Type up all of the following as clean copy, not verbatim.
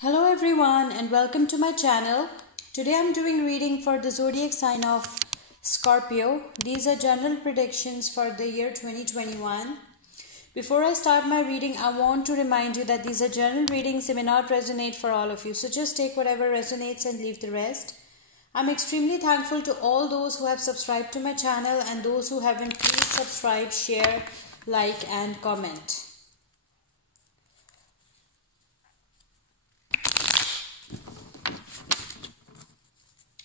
Hello everyone and welcome to my channel. Today I'm doing reading for the zodiac sign of Scorpio. These are general predictions for the year 2021. Before I start my reading, I want to remind you that these are general readings. They may not resonate for all of you. So just take whatever resonates and leave the rest. I'm extremely thankful to all those who have subscribed to my channel and those who haven't. Please subscribe, share, like and comment.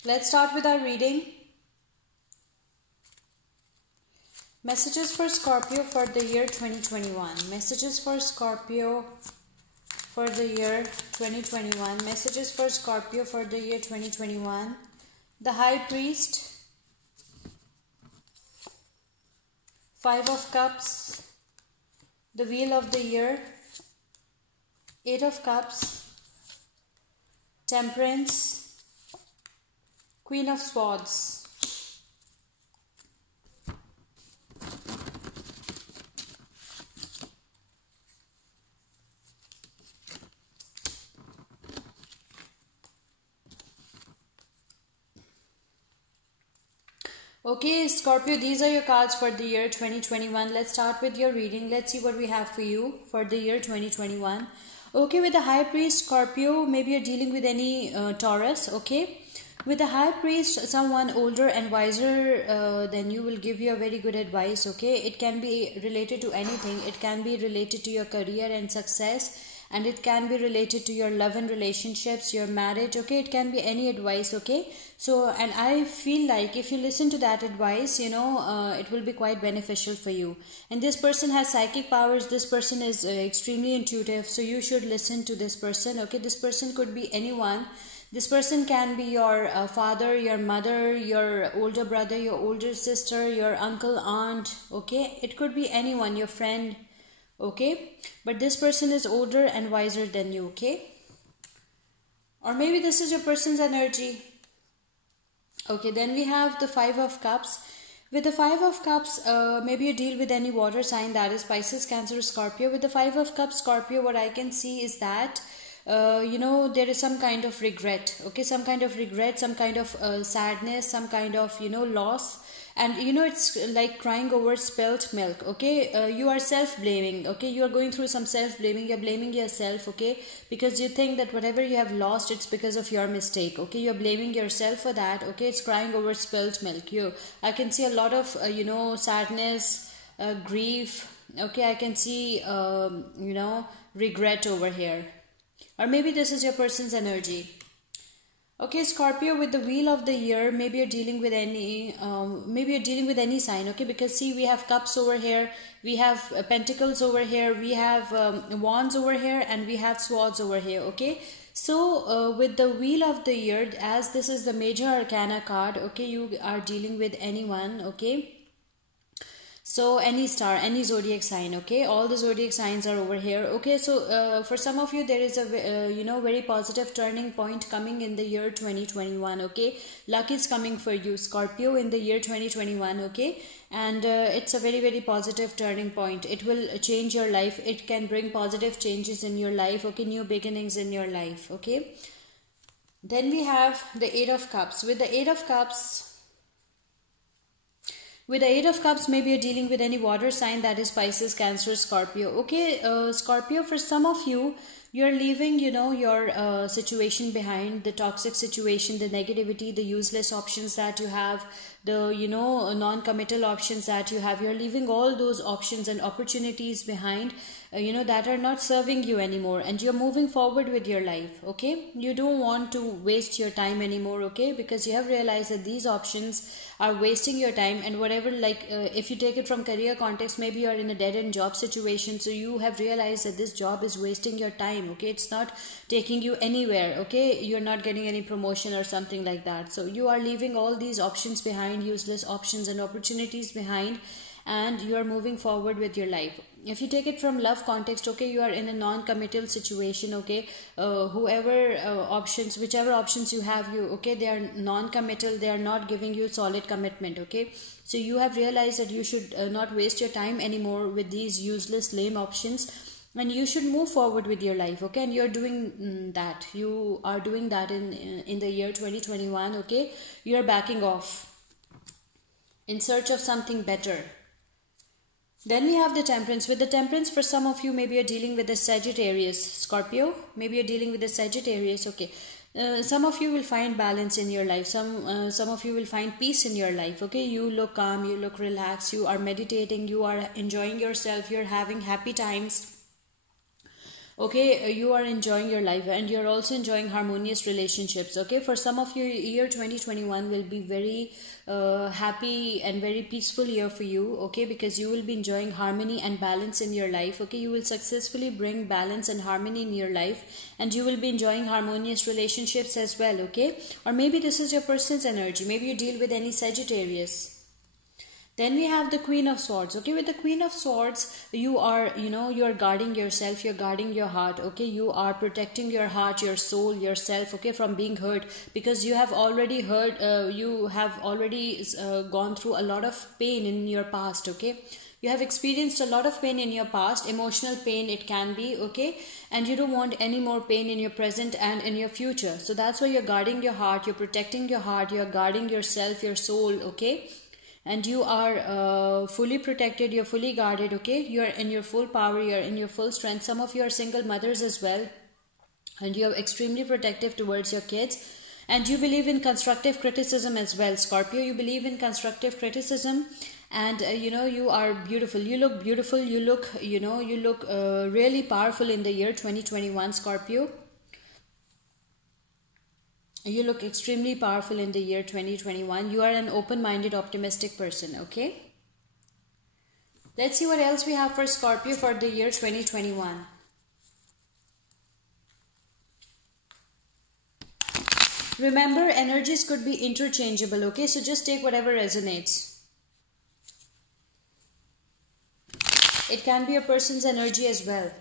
Let's start with our reading. Messages for Scorpio for the year 2021. Messages for Scorpio for the year 2021. Messages for Scorpio for the year 2021. The High Priest. 5 of Cups. The Wheel of the Year. 8 of Cups. Temperance. Queen of Swords. Okay, Scorpio, these are your cards for the year 2021. Let's start with your reading. Let's see what we have for you for the year 2021. Okay, with the High Priest, Scorpio, maybe you're dealing with any Taurus, okay? With the High Priest, someone older and wiser than you will give you a very good advice, okay? It can be related to anything. It can be related to your career and success, and it can be related to your love and relationships, your marriage, okay? It can be any advice, okay? So, and I feel like if you listen to that advice, it will be quite beneficial for you. And this person has psychic powers. This person is extremely intuitive, so you should listen to this person, okay? This person could be anyone. This person can be your father, your mother, your older brother, your older sister, your uncle, aunt, okay? It could be anyone, your friend, okay? But this person is older and wiser than you, okay? Or maybe this is your person's energy. Okay, then we have the 5 of Cups. With the 5 of Cups, maybe you deal with any water sign, that is Pisces, Cancer, Scorpio. With the 5 of Cups, Scorpio, what I can see is that there is some kind of regret, okay? Some kind of regret, some kind of sadness, some kind of loss, and it's like crying over spilt milk, okay? You are self-blaming, okay? You are going through some self-blaming. You're blaming yourself, okay? Because you think that whatever you have lost, it's because of your mistake, okay? You're blaming yourself for that, okay? It's crying over spilt milk. I can see a lot of sadness, grief, okay? I can see regret over here. Or maybe this is your person's energy. Okay, Scorpio, with the Wheel of the Year, maybe you're dealing with any sign, okay? Because see, we have Cups over here, we have Pentacles over here, we have Wands over here, and we have Swords over here, okay? So with the Wheel of the Year, as this is the major arcana card, okay, you are dealing with anyone, okay? So any star, any zodiac sign, okay? All the zodiac signs are over here, okay? So for some of you, there is a very positive turning point coming in the year 2021, okay? Luck is coming for you, Scorpio, in the year 2021, okay? And it's a very, very positive turning point. It will change your life. It can bring positive changes in your life, okay? New beginnings in your life, okay? Then we have the 8 of Cups. With the 8 of Cups, maybe you're dealing with any water sign, that is Pisces, Cancer, Scorpio. Okay, Scorpio, for some of you, you're leaving, your situation behind, the toxic situation, the negativity, the useless options that you have, the, non-committal options that you have. You're leaving all those options and opportunities behind, that are not serving you anymore, and you're moving forward with your life, okay? You don't want to waste your time anymore, okay? Because you have realized that these options are wasting your time, and whatever, if you take it from career context, maybe you're in a dead-end job situation, so you have realized that this job is wasting your time, okay? It's not taking you anywhere, okay? You're not getting any promotion or something like that, so you are leaving all these options behind, useless options and opportunities behind, and you are moving forward with your life. If you take it from love context, okay, you are in a non-committal situation, okay? Whichever options you have, they are non-committal, they are not giving you solid commitment, okay? So you have realized that you should not waste your time anymore with these useless, lame options. and you should move forward with your life, okay? And you're doing that. You are doing that in the year 2021, okay? You're backing off in search of something better. Then we have the Temperance. With the Temperance, for some of you, maybe you're dealing with the Sagittarius, Scorpio. Maybe you're dealing with the Sagittarius, okay? Some of you will find balance in your life. Some of you will find peace in your life, okay? You look calm, you look relaxed, you are meditating, you are enjoying yourself, you're having happy times. Okay, you are enjoying your life, and you're also enjoying harmonious relationships, okay? For some of you, year 2021 will be very happy and very peaceful year for you, okay? Because you will be enjoying harmony and balance in your life, okay? You will successfully bring balance and harmony in your life, and you will be enjoying harmonious relationships as well, okay? Or maybe this is your person's energy. Maybe you deal with any Sagittarius. Then we have the Queen of Swords, okay? With the Queen of Swords, you are, you are guarding yourself, you're guarding your heart, okay? You are protecting your heart, your soul, yourself, okay, from being hurt, because you have already gone through a lot of pain in your past, okay? You have experienced a lot of pain in your past, emotional pain it can be, okay? And you don't want any more pain in your present and in your future. So that's why you're guarding your heart, you're protecting your heart, you're guarding yourself, your soul, okay? And you are fully protected, you're fully guarded, okay? You're in your full power, you're in your full strength. Some of you are single mothers as well, and you're extremely protective towards your kids. And you believe in constructive criticism as well, Scorpio. You believe in constructive criticism, and you are beautiful. You look beautiful. You look really powerful in the year 2021, Scorpio. You look extremely powerful in the year 2021. You are an open-minded, optimistic person, okay? Let's see what else we have for Scorpio for the year 2021. Remember, energies could be interchangeable, okay? So just take whatever resonates. It can be a person's energy as well.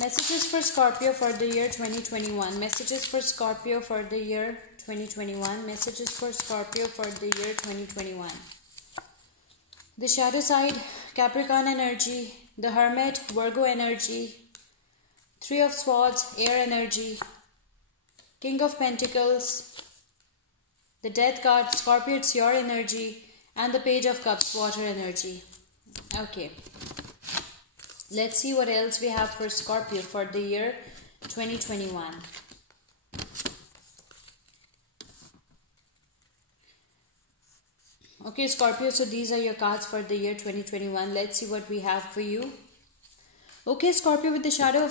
Messages for Scorpio for the year 2021. Messages for Scorpio for the year 2021. Messages for Scorpio for the year 2021. The shadow side, Capricorn energy. The Hermit, Virgo energy. Three of Swords, air energy. King of Pentacles. The Death card, Scorpio, it's your energy. And the Page of Cups, water energy. Okay. Let's see what else we have for Scorpio for the year 2021. Okay, Scorpio, so these are your cards for the year 2021. Let's see what we have for you. Okay, Scorpio, with the shadow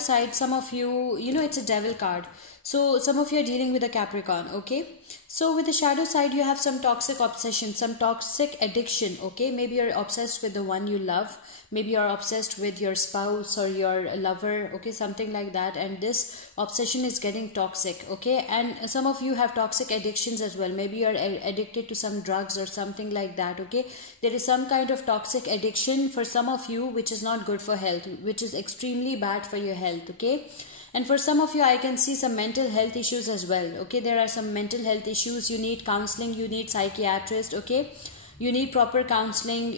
side, some of you, it's a Devil card. So some of you are dealing with a Capricorn, okay? So with the shadow side, you have some toxic obsession, some toxic addiction, okay? Maybe you're obsessed with the one you love. Maybe you're obsessed with your spouse or your lover, okay? Something like that. And this obsession is getting toxic, okay? And some of you have toxic addictions as well. Maybe you're addicted to some drugs or something like that, okay? There is some kind of toxic addiction for some of you, which is not good for health, which is extremely bad for your health, okay? And for some of you, I can see some mental health issues as well, okay? There are some mental health issues. You need counseling, you need psychiatrist, okay? You need proper counseling.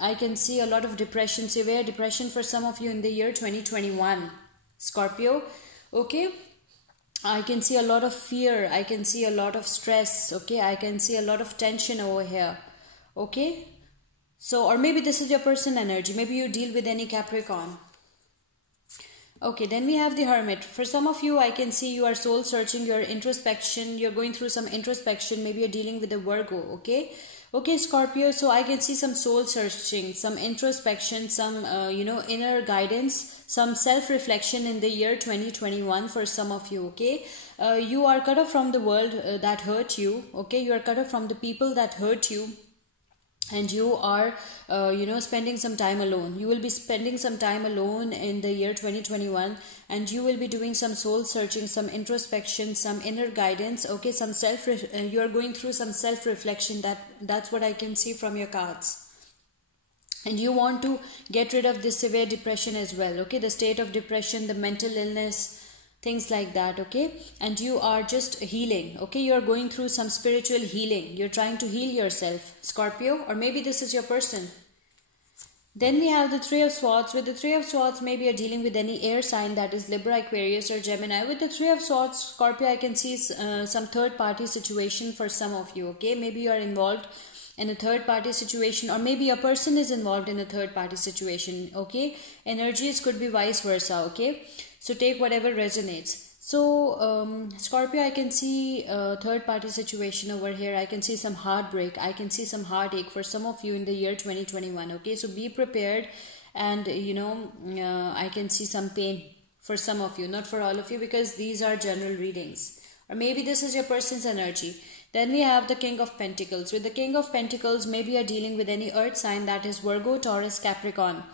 I can see a lot of depression, severe depression for some of you in the year 2021, Scorpio, okay? I can see a lot of fear. I can see a lot of stress, okay? I can see a lot of tension over here, okay? So, or maybe this is your person energy. Maybe you deal with any Capricorn. Okay, then we have the Hermit. For some of you, I can see you are soul searching, your introspection, you're going through some introspection, maybe you're dealing with a Virgo, okay? Okay, Scorpio, so I can see some soul searching, some introspection, some, inner guidance, some self-reflection in the year 2021 for some of you, okay? You are cut off from the world that hurt you, okay? You are cut off from the people that hurt you. And you are, spending some time alone. You will be spending some time alone in the year 2021. And you will be doing some soul searching, some introspection, some inner guidance. Okay, you are going through some self-reflection. That's what I can see from your cards. And you want to get rid of this severe depression as well. Okay, the state of depression, the mental illness, things like that, okay? And you are just healing, okay? You are going through some spiritual healing. You're trying to heal yourself, Scorpio, or maybe this is your person. Then we have the Three of Swords. With the Three of Swords, maybe you're dealing with any air sign, that is Libra, Aquarius or Gemini. With the Three of Swords, Scorpio, I can see some third party situation for some of you, okay? Maybe you are involved in a third party situation, or maybe a person is involved in a third party situation, okay? Energies could be vice versa, okay? So take whatever resonates. So Scorpio, I can see a third party situation over here. I can see some heartbreak. I can see some heartache for some of you in the year 2021, okay? So be prepared, and I can see some pain for some of you, not for all of you, because these are general readings. Or maybe this is your person's energy. Then we have the King of Pentacles. With the King of Pentacles, maybe you're dealing with any earth sign, that is Virgo, Taurus, Capricorn.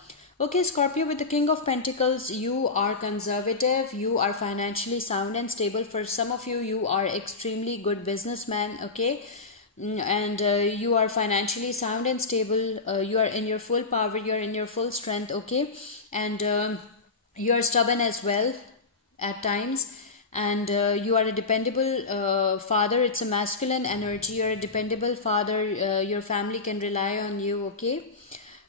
Okay, Scorpio, with the King of Pentacles, you are conservative, you are financially sound and stable. For some of you, you are extremely good businessman, okay? And you are financially sound and stable, you are in your full power, you are in your full strength, okay? And you are stubborn as well at times. And you are a dependable father. It's a masculine energy. You're a dependable father. Your family can rely on you, okay?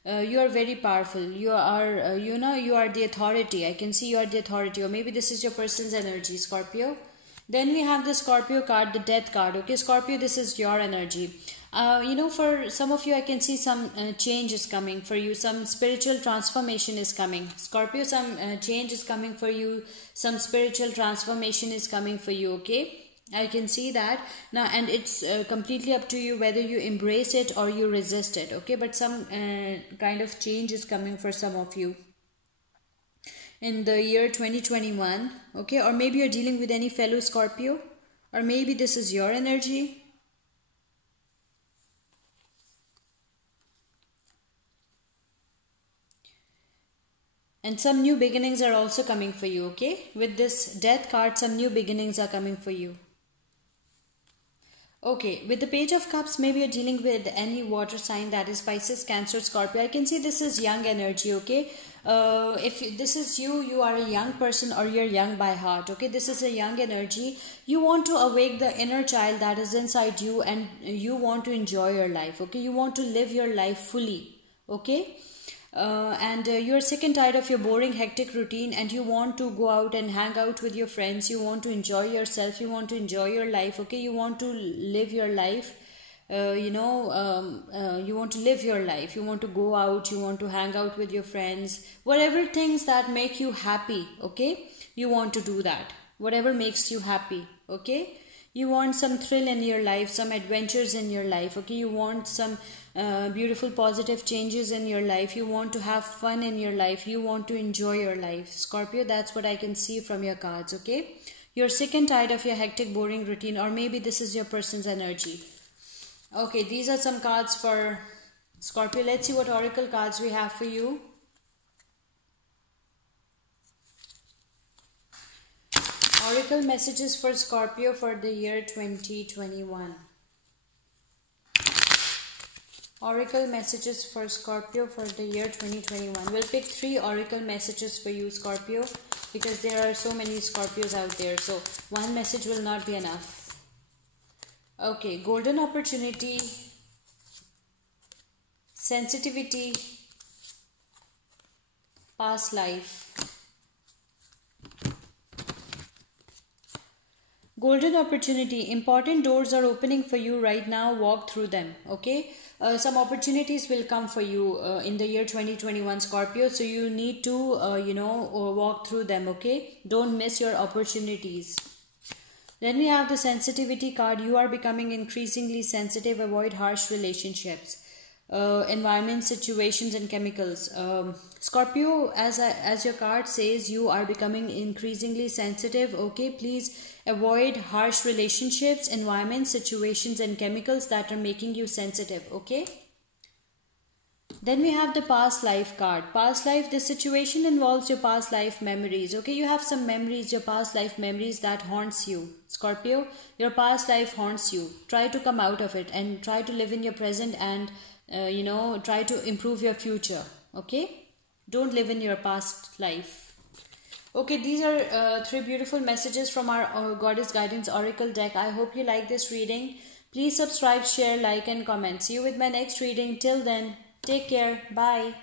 You are very powerful. You are, you are the authority. I can see you are the authority. Or maybe this is your person's energy, Scorpio. Then we have the Scorpio card, the Death card. Okay, Scorpio, this is your energy. For some of you, I can see some change is coming for you. Some spiritual transformation is coming. Scorpio, some change is coming for you. Some spiritual transformation is coming for you, okay? I can see that now, and it's completely up to you whether you embrace it or you resist it, okay? But some kind of change is coming for some of you in the year 2021, okay? Or maybe you're dealing with any fellow Scorpio, or maybe this is your energy. And some new beginnings are also coming for you, okay? With this Death card, some new beginnings are coming for you. Okay, with the Page of Cups, maybe you're dealing with any water sign, that is Pisces, Cancer, Scorpio. I can see this is young energy, okay? If this is you, you are a young person or you're young by heart, okay? This is a young energy. You want to awake the inner child that is inside you, and you want to enjoy your life, okay? You want to live your life fully, okay? And you're sick and tired of your boring, hectic routine, and you want to go out and hang out with your friends. You want to enjoy yourself. You want to enjoy your life, okay? You want to live your life. You want to live your life. You want to go out. You want to hang out with your friends. Whatever things that make you happy, okay? You want to do that. Whatever makes you happy, okay? You want some thrill in your life, some adventures in your life, okay? You want some beautiful positive changes in your life. You want to have fun in your life. You want to enjoy your life. Scorpio, that's what I can see from your cards, okay? You're sick and tired of your hectic, boring routine, or maybe this is your person's energy. Okay, these are some cards for Scorpio. Let's see what oracle cards we have for you. Oracle messages for Scorpio for the year 2021. Oracle messages for Scorpio for the year 2021. We'll pick 3 oracle messages for you, Scorpio, because there are so many Scorpios out there. So one message will not be enough. Okay, golden opportunity, sensitivity, past life. Golden opportunity. Important doors are opening for you right now. Walk through them, okay? Some opportunities will come for you in the year 2021, Scorpio. So you need to, walk through them, okay? Don't miss your opportunities. Then we have the sensitivity card. You are becoming increasingly sensitive. Avoid harsh relationships, environment, situations, and chemicals. Scorpio, as your card says, you are becoming increasingly sensitive, okay? Please avoid harsh relationships, environment, situations, and chemicals that are making you sensitive, okay? Then we have the past life card. Past life, this situation involves your past life memories, okay? You have some memories, your past life memories that haunts you, Scorpio. Your past life haunts you. Try to come out of it and try to live in your present and try to improve your future, okay? Don't live in your past life. Okay, these are 3 beautiful messages from our Goddess Guidance Oracle deck. I hope you like this reading. Please subscribe, share, like, and comment. See you with my next reading. Till then, take care. Bye.